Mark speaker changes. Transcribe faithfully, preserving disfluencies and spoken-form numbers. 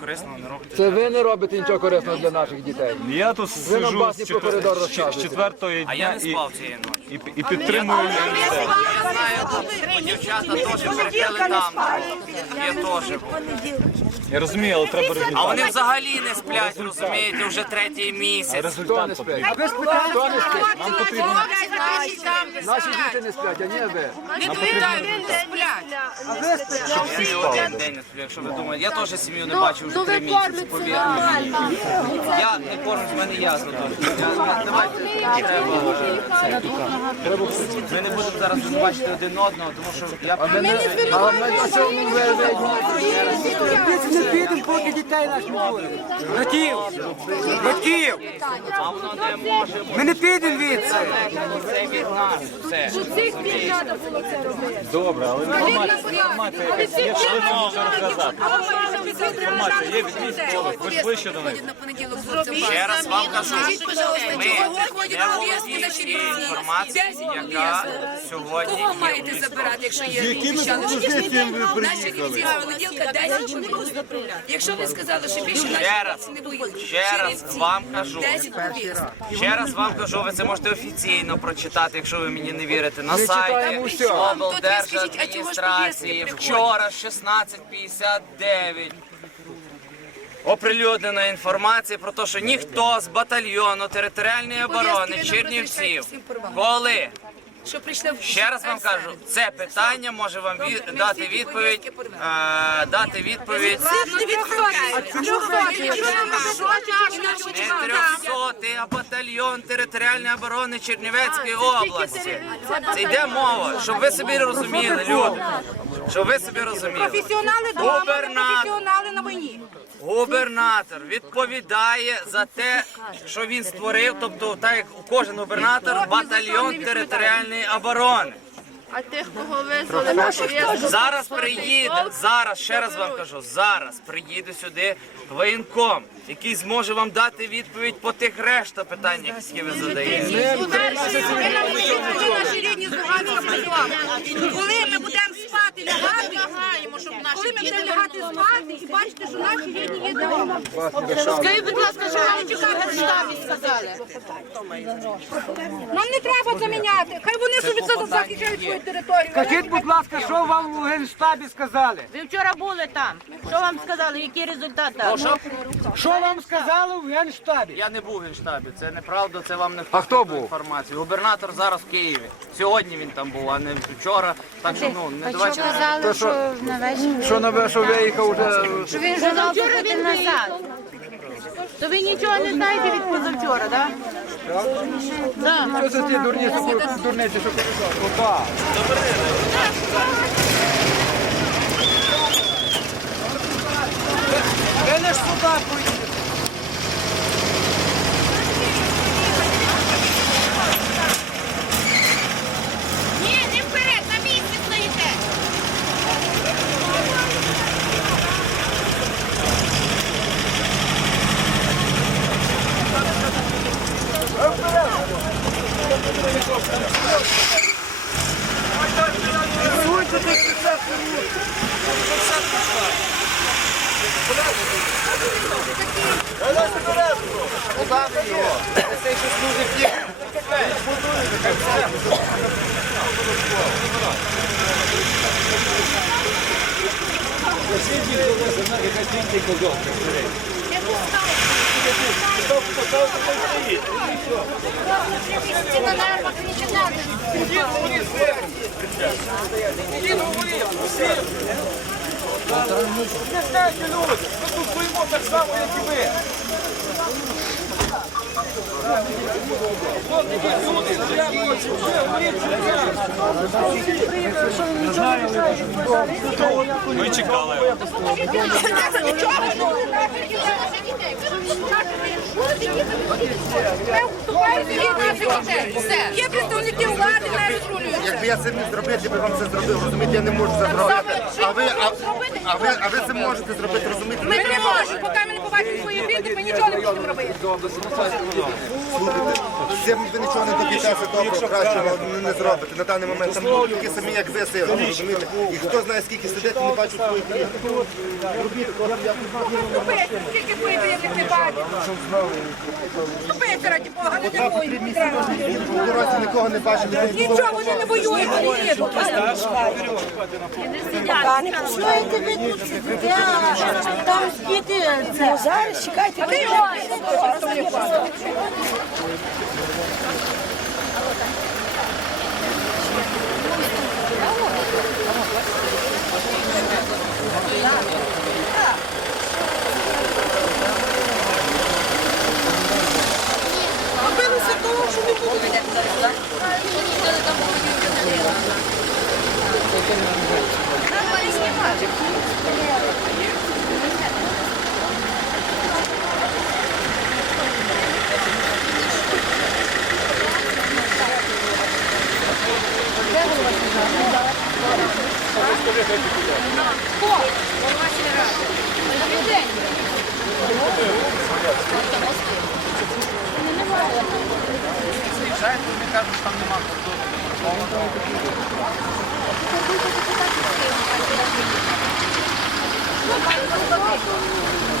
Speaker 1: корисного не робите.
Speaker 2: Це ви не робите нічого корисного для наших дітей.
Speaker 3: Я тут
Speaker 2: Ви нам
Speaker 3: сижу
Speaker 2: басні
Speaker 3: з
Speaker 2: про коридор
Speaker 3: четвер- з
Speaker 2: розказуєте.
Speaker 3: четвертої
Speaker 1: А я
Speaker 3: дня
Speaker 1: не
Speaker 3: і,
Speaker 1: спав цієї ночі.
Speaker 3: і, і підтримую людей.
Speaker 1: Я знаю, бо дівчата теж перекрили там. Я теж був.
Speaker 3: Я розумію, але треба
Speaker 1: А
Speaker 3: результат.
Speaker 1: вони взагалі не сплять, розумієте, вже третій місяць.
Speaker 2: Хто
Speaker 3: Результат
Speaker 2: не
Speaker 3: потрібен.
Speaker 2: спить? Хто не спить?
Speaker 3: Нам потрібно.
Speaker 2: Наші діти не сплять, а не ви.
Speaker 1: Я не один день не сплю, якщо ви думаєте. Я теж сім'ю не бачу вже три місяці, повірте мені. Я не кормлюсь, в мене язва теж. Я- Давайте, треба. Ми не будемо зараз вже бачити один одного, тому що я
Speaker 2: А ми на цьому ви
Speaker 4: Не підемо, поки дітей наших не буде. Братів! Братів!
Speaker 1: а воно не може бути.
Speaker 4: Ми не підемо від це.
Speaker 1: Це від нас. Все.
Speaker 5: Цих днів треба було це робити.
Speaker 3: Добре, але інформація, інформація якась є, що ви це можете розказати. Інформація є від військових, ви ж ближче до них.
Speaker 1: Ще раз вам кажу, ми не володіємо цією інформацією, яка сьогодні є.
Speaker 5: Маєте забирати, якщо є.
Speaker 6: Якими пропозиціями ви приїхали?
Speaker 5: Понеділка десять чоловік заправляти. Якщо ви сказали, що більше
Speaker 1: Ще раз,
Speaker 5: наших не боїться.
Speaker 1: ще раз вам кажу.
Speaker 5: десять повісток.
Speaker 1: Ще раз вам кажу, ви це можете офіційно прочитати, якщо ви мені не вірите, на
Speaker 2: читаємо
Speaker 1: сайті
Speaker 2: все.
Speaker 1: облдержадміністрації. Вчора шістнадцять п'ятдесят дев'ять оприлюднена інформація про те, що ніхто з батальйону територіальної оборони Чернівців, коли,
Speaker 5: Що прийшли в
Speaker 1: ще раз вам кажу, це питання може вам від- дати відповідь, е, дати відповідь не трьохсотий, а батальйон територіальної оборони Чернівецької області. Це йде мова, щоб ви собі розуміли, люди. Щоб ви собі розуміли.
Speaker 7: Професіонали дома,
Speaker 1: Губернатор,
Speaker 7: професіонали на війні.
Speaker 1: губернатор відповідає за те, що він створив, тобто так як кожен губернатор, батальйон територіальної оборони.
Speaker 5: А тих, кого визвали на повістку.
Speaker 1: Зараз приїде, зараз, ще раз вам кажу, зараз приїде сюди воєнком, який зможе вам дати відповідь по тих решта питань, які ви задаєте.
Speaker 7: Наші рідні згадаємо працювали. Коли ми будемо спати, лягати, коли ми будемо лягати спати і бачите, що наші рідні є вдома.
Speaker 5: Скажіть, будь ласка, що вам в штабі сказали?
Speaker 7: Нам не треба це міняти. Хай вони собі це захищають свою територію.
Speaker 4: Скажіть, будь ласка, що вам у Генштабі сказали?
Speaker 8: Ви вчора були там. Що вам сказали? Який результат там?
Speaker 4: Що вам сказали в Генштабі?
Speaker 1: Я не був в Генштабі, це неправда, це вам не
Speaker 2: А хто був?
Speaker 1: інформацію. Губернатор зараз в Києві. Сьогодні він там був, а не вчора. Так що ну не давайте.
Speaker 2: То що, що на ви, що виїхав вже...
Speaker 8: Що він вже вчора він назад. То ви нічого не знаєте від позавчора, так?
Speaker 2: Що це ті дурні, що дурниці, що... Опа!
Speaker 4: Ви лиш сюди поїдете.
Speaker 5: Ні, не вперед, на місці стоїте.
Speaker 4: Не знаєте, люди, ми тут стоїмо так само, як і ви.
Speaker 3: Ми чекали.
Speaker 7: Є представники влади, не розрулюють.
Speaker 6: Якби я це міг зробити, я би вам це зробив, розумієте, я не можу це зробити. А ви, а, а ви, а ви це можете зробити, розумієте?
Speaker 7: Ми не можемо, поки ми не побачимо свої бійки, ми нічого не будемо робити.
Speaker 6: З цим ви нічого не доб'єтеся доброго, кращого не, не зробите. На даний момент там люди такі самі, як ви, сили, розумієте? І хто знає, скільки сидить, не бачить своїх дітей.
Speaker 7: Ступайте, скільки поєдинок не бачить. Ступайте, раді Бога, не воюють.
Speaker 6: В дорозі нікого не бачили.
Speaker 7: Нічого, вони не воюють, вони їдуть.
Speaker 5: Чуєте ви тут? Там діти. Це зараз чекайте.
Speaker 7: А ви його
Speaker 1: Приїжджають, вони кажуть, що там нема кордону.